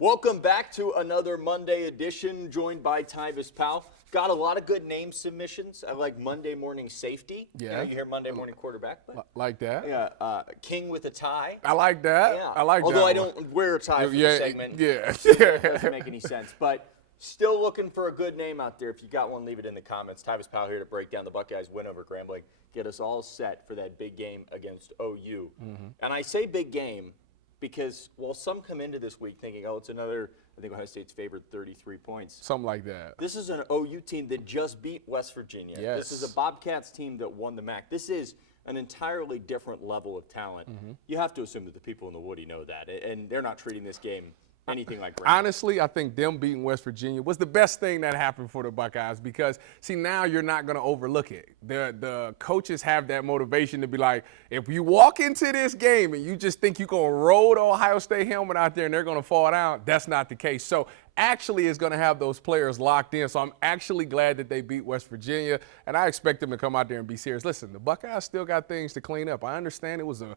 Welcome back to another Monday edition, joined by Tyvis Powell. Got a lot of good name submissions. I like Monday morning safety. Yeah. You hear Monday morning quarterback. But like that. yeah. King with a tie. I like that. Yeah. I like Although that. I don't wear a tie for the segment. Yeah. So it doesn't make any sense. But still looking for a good name out there. If you got one, leave it in the comments. Tyvis Powell here to break down the Buckeyes win over Grambling. Get us all set for that big game against OU. Mm-hmm. And I say big game because, well, some come into this week thinking, oh, it's another, I think Ohio State's favored 33 points. Something like that. This is an OU team that just beat West Virginia. Yes. This is a Bobcats team that won the MAC. This is an entirely different level of talent. Mm-hmm. You have to assume that the people in the Woody know that, and they're not treating this game anything like Grambling. Honestly, I think them beating West Virginia was the best thing that happened for the Buckeyes because, see, now you're not going to overlook it. The coaches have that motivation to be like, if you walk into this game and you just think you're going to roll the Ohio State helmet out there and they're going to fall down, that's not the case. So actually is going to have those players locked in. So I'm actually glad that they beat West Virginia, and I expect them to come out there and be serious. Listen, the Buckeyes still got things to clean up. I understand it was a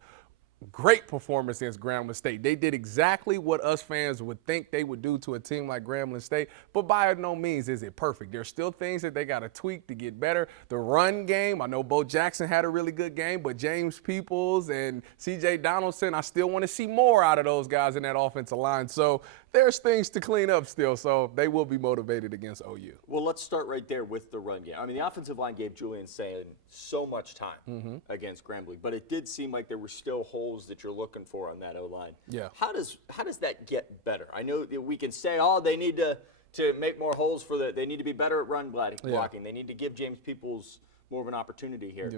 great performance against Grambling State. They did exactly what us fans would think they would do to a team like Grambling State, but by no means is it perfect. There's still things that they got to tweak to get better. The run game, I know Bo Jackson had a really good game, but James Peoples and C.J. Donaldson, I still want to see more out of those guys in that offensive line. So there's things to clean up still, so they will be motivated against OU. Well, let's start right there with the run game. I mean, the offensive line gave Julian Sayin so much time against Grambling, but it did seem like there were still holes that you're looking for on that O-line. Yeah. How does that get better? I know that we can say, oh, they need to make more holes they need to be better at run blocking. Yeah. They need to give James Peoples more of an opportunity here.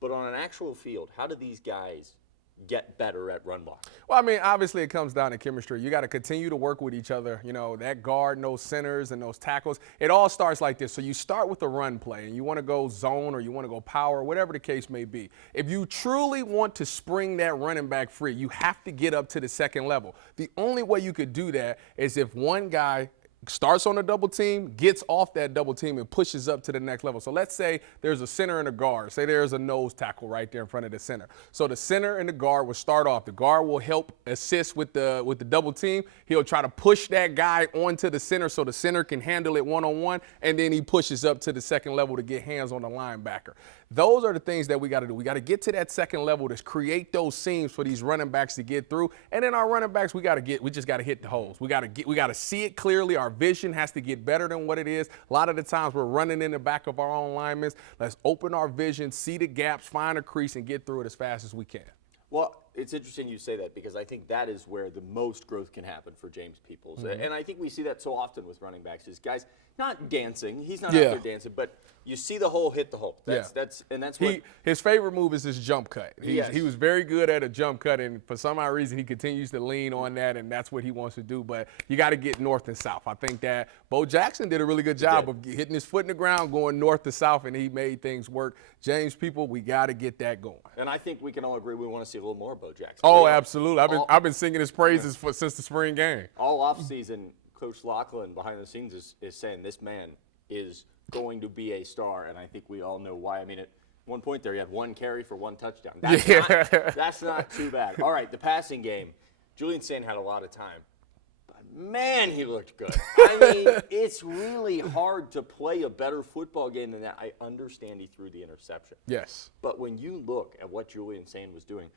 But on an actual field, how do these guys get better at run blocking? Well, I mean, obviously it comes down to chemistry. You got to continue to work with each other. You know, that guard and those centers and those tackles. It all starts like this. So you start with the run play, and you want to go zone or you want to go power, whatever the case may be. If you truly want to spring that running back free, you have to get up to the second level. The only way you could do that is if one guy starts on a double team, gets off that double team, and pushes up to the next level. So let's say there's a center and a guard. Say there's a nose tackle right there in front of the center. So the center and the guard will start off. The guard will help assist with the double team. He'll try to push that guy onto the center so the center can handle it one-on-one, and then he pushes up to the second level to get hands on the linebacker. Those are the things that we got to do. We got to get to that second level to create those seams for these running backs to get through. And then our running backs, we just got to hit the holes. We got to see it clearly. Our vision has to get better than what it is. A lot of the times we're running in the back of our own linemen. Let's open our vision, see the gaps, find a crease, and get through it as fast as we can. Well, it's interesting you say that because I think that is where the most growth can happen for James Peoples. And I think we see that so often with running backs is guys not dancing. He's not out there dancing, but you see the hole hit the hole. That's what his favorite move is his jump cut. He was very good at a jump cut, and for some odd reason he continues to lean on that, and that's what he wants to do. But you got to get north and south. I think that Bo Jackson did a really good job of hitting his foot in the ground, going north to south, and he made things work. James Peoples, we got to get that going. And I think we can all agree we want to see a little more of Bo Jackson. Oh, absolutely. I've been singing his praises since the spring game. All offseason, Coach Lachlan behind the scenes is saying this man is going to be a star, and I think we all know why. I mean, at one point there, he had one carry for one touchdown. That's not too bad. All right, the passing game. Julian Sayin had a lot of time. But, man, he looked good. I mean, it's really hard to play a better football game than that. I understand he threw the interception. Yes. But when you look at what Julian Sayin was doing,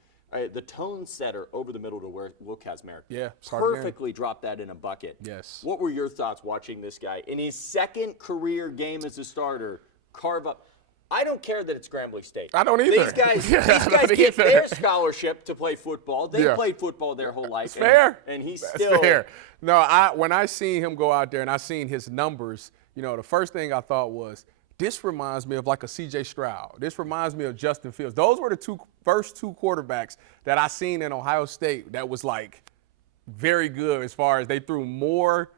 the tone setter over the middle to Will Kazmarek. Yeah, perfectly dropped that in a bucket. Yes. What were your thoughts watching this guy in his second career game as a starter carve up? I don't care that it's Grambling State. I don't either. These guys get their scholarship to play football. They played football their whole life. It's fair. And he's That's still fair. No, when I seen him go out there and I seen his numbers, you know, the first thing I thought was, this reminds me of like a C.J. Stroud. This reminds me of Justin Fields. Those were the first two quarterbacks that I seen in Ohio State that was like very good as far as they threw more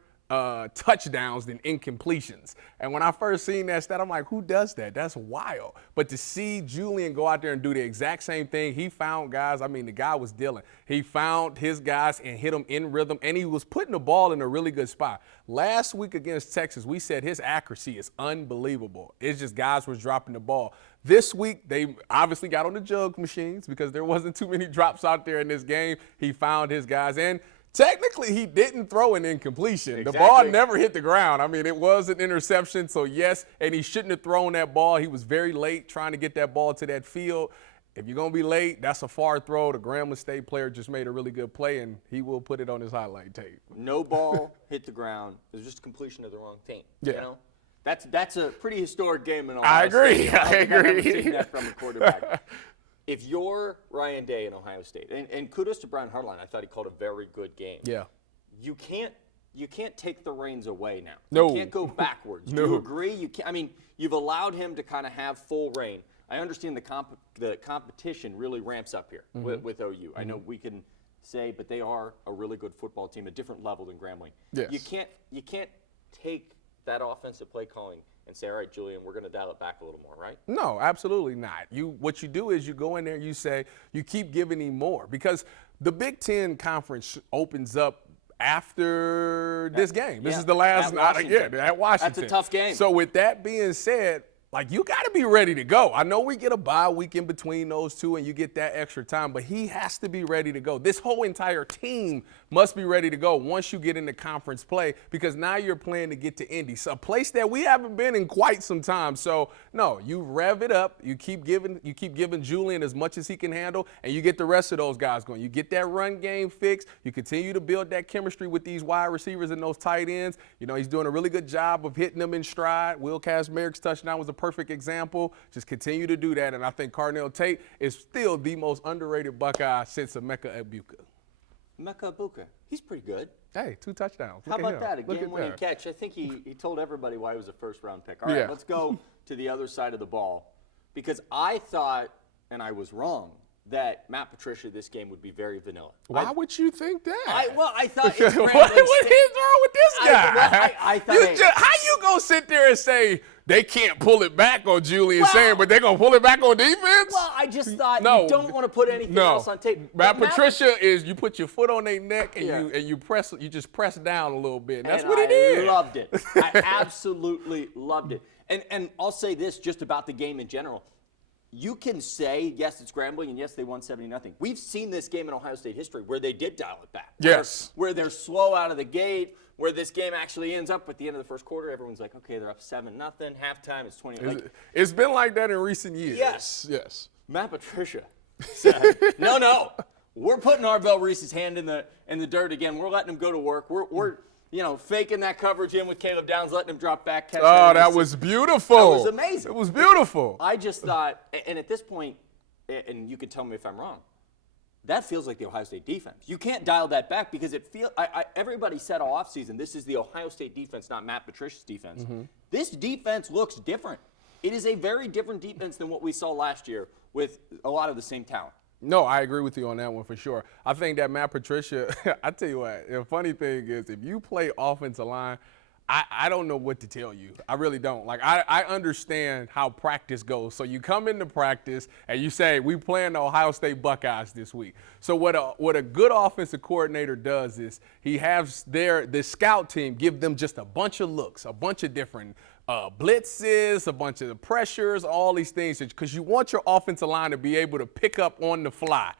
touchdowns than incompletions. And when I first seen that stat, I'm like, who does that? That's wild. But to see Julian go out there and do the exact same thing, he found guys. I mean, the guy was dealing. He found his guys and hit them in rhythm, and he was putting the ball in a really good spot. Last week against Texas, we said his accuracy is unbelievable. It's just guys was dropping the ball. This week, they obviously got on the jug machines because there wasn't too many drops out there in this game. He found his guys. And Technically, he didn't throw an incompletion. Exactly. The ball never hit the ground. I mean, it was an interception, so yes, and he shouldn't have thrown that ball. He was very late trying to get that ball to that field. If you're going to be late, that's a far throw. The Grambling State player just made a really good play, and he will put it on his highlight tape. No ball hit the ground. It was just a completion of the wrong team. Yeah. You know? That's a pretty historic game in Ohio I agree. State. I agree. I've never seen that from a quarterback. If you're Ryan Day in Ohio State, and kudos to Brian Hartline, I thought he called a very good game. Yeah. You can't take the reins away now. No. You can't go backwards. No. Do you agree? You can't. I mean, you've allowed him to kind of have full reign. I understand the competition really ramps up here with OU. I know we can say, but they are a really good football team, a different level than Grambling. Yes. You can't take that offensive play calling and say, all right, Julian, we're going to dial it back a little more, right? No, absolutely not. What you do is you go in there, you say, you keep giving him more, because the Big Ten Conference opens up after this game. This is the last at Washington. At Washington. That's a tough game. So with that being said, like, you got to be ready to go. I know we get a bye week in between those two and you get that extra time, but he has to be ready to go. This whole entire team must be ready to go once you get into conference play, because now you're playing to get to Indy, so a place that we haven't been in quite some time. So no, you rev it up, you keep giving Julian as much as he can handle, and you get the rest of those guys going. You get that run game fixed, you continue to build that chemistry with these wide receivers and those tight ends. You know, he's doing a really good job of hitting them in stride. Will Kazmarik's touchdown was a perfect example. Just continue to do that, and I think Carnell Tate is still the most underrated Buckeye since Emeka Egbuka. Emeka Egbuka, he's pretty good. Hey, 2 touchdowns. How Look at about that? A him. Look at game-winning that. catch. I think he told everybody why he was a first-round pick. All right, Yeah. let's go to the other side of the ball, because I thought, and I was wrong, that Matt Patricia this game would be very vanilla. Why would you think that? I thought it's what Grambling is State. wrong with this guy? I thought how you gonna sit there and say they can't pull it back on Julian Sayin, but they're gonna pull it back on defense? Well, I just thought No. you don't want to put anything else on tape. Matt But Patricia is you put your foot on their neck and Yeah. you just press down a little bit. And that's and what he I did. loved it. I absolutely loved it. And I'll say this just about the game in general. You can say, yes, it's Grambling, and yes, they won 70-0. We've seen this game in Ohio State history where they did dial it back. Yes. Where they're slow out of the gate, where this game actually ends up at the end of the first quarter. Everyone's like, okay, they're up 7-0. Halftime, it's 20. It's been like that in recent years. Yes. Matt Patricia said, no, we're putting Arvell Reese's hand in the dirt again. We're letting him go to work. We're faking that coverage in with Caleb Downs, letting him drop back. Catch That was beautiful. That was amazing. It was beautiful. I just thought, and at this point, and you can tell me if I'm wrong, that feels like the Ohio State defense. You can't dial that back because everybody said all offseason, this is the Ohio State defense, not Matt Patricia's defense. This defense looks different. It is a very different defense than what we saw last year with a lot of the same talent. No, I agree with you on that one for sure. I think that Matt Patricia, I tell you what, the funny thing is if you play offensive line, I don't know what to tell you. I really don't. Like, I understand how practice goes. So you come into practice and you say, we playing the Ohio State Buckeyes this week. So what a good offensive coordinator does is he has the scout team give them just a bunch of looks, a bunch of different blitzes, a bunch of the pressures, all these things, because you want your offensive line to be able to pick up on the fly.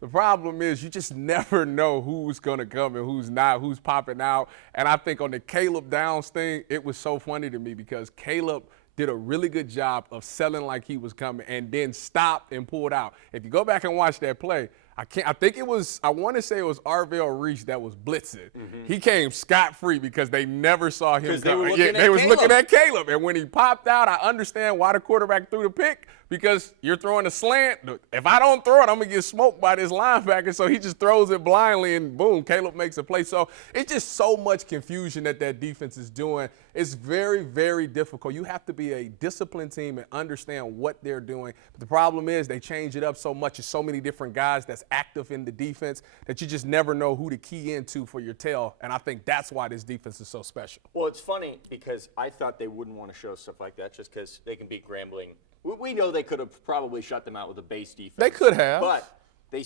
The problem is you just never know who's going to come and who's not, who's popping out. And I think on the Caleb Downs thing, it was so funny to me because Caleb did a really good job of selling like he was coming and then stopped and pulled out. If you go back and watch that play, I want to say it was Arvell Reese that was blitzing. He came scot-free because they never saw him come. They was looking at Caleb. And when he popped out, I understand why the quarterback threw the pick, because you're throwing a slant. If I don't throw it, I'm going to get smoked by this linebacker. So he just throws it blindly, and boom, Caleb makes a play. So it's just so much confusion that defense is doing. It's very, very difficult. You have to be a disciplined team and understand what they're doing. But the problem is they change it up so much. There's so many different guys that's active in the defense that you just never know who to key into for your tail. And I think that's why this defense is so special. Well, it's funny because I thought they wouldn't want to show stuff like that just because they can beat Grambling. We know they could have probably shut them out with a base defense. They could have. But they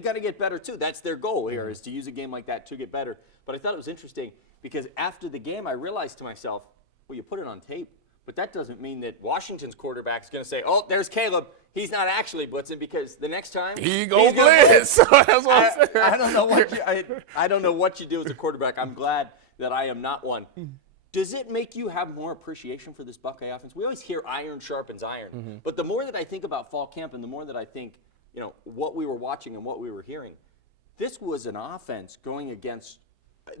got to get better too. That's their goal here, is to use a game like that to get better. But I thought it was interesting because after the game I realized to myself, well, you put it on tape, but that doesn't mean that Washington's quarterback is going to say, oh, there's Caleb. he's not actually blitzing because the next time he go blitz. That's what I'm saying. I don't know what I don't know what you do as a quarterback. I'm glad that I am not one. Does it make you have more appreciation for this Buckeye offense? We always hear iron sharpens iron, but the more that I think about fall camp and the more that I think, what we were watching and what we were hearing, this was an offense going against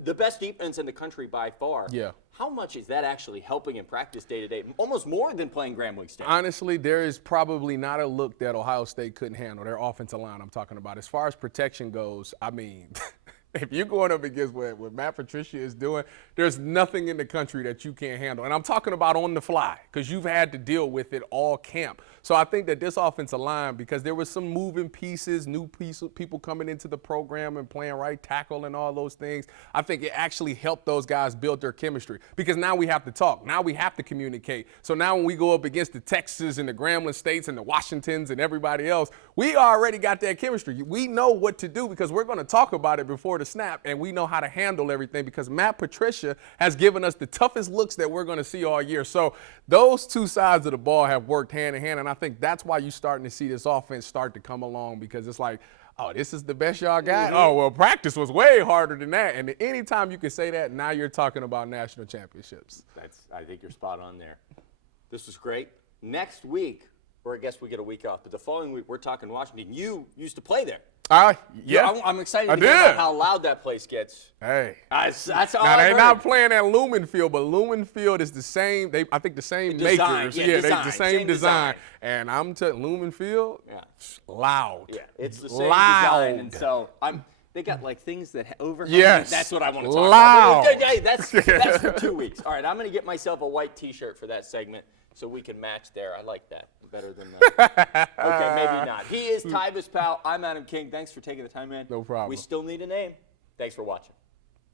the best defense in the country by far. Yeah. How much is that actually helping in practice day to day? Almost more than playing Grambling State. Honestly, there is probably not a look that Ohio State couldn't handle. Their offensive line I'm talking about. As far as protection goes, I mean, if you're going up against what Matt Patricia is doing, there's nothing in the country that you can't handle. And I'm talking about on the fly because you've had to deal with it all camp. So I think that this offensive line, because there was some moving pieces, people coming into the program and playing right tackle and all those things, I think it actually helped those guys build their chemistry because now we have to talk. Now we have to communicate. So now when we go up against the Texas and the Grambling States and the Washingtons and everybody else, we already got that chemistry. We know what to do because we're going to talk about it before the snap, and we know how to handle everything because Matt Patricia has given us the toughest looks that we're going to see all year. So those two sides of the ball have worked hand in hand, and I think that's why you're starting to see this offense start to come along because it's like, oh, this is the best y'all got? Oh, well, practice was way harder than that. And anytime you can say that, now you're talking about national championships. I think you're spot on there. This was great. Next week, or I guess we get a week off, but the following week we're talking Washington. You used to play there. Yeah. I'm excited to hear about how loud that place gets. Hey. That's all now, they're heard. not playing at Lumen Field, but Lumen Field is the same. I think the same makers. Yeah, the same design. And I'm telling Lumen Field, loud. Yeah, it's the same design. And so they got like things that overhang. Yes. That's what I want to talk about. Hey, that's for 2 weeks. All right, I'm going to get myself a white T-shirt for that segment so we can match there. I like that better than okay, maybe not. He is Tyvis Powell. I'm Adam King. Thanks for taking the time, man. No problem. We still need a name. Thanks for watching.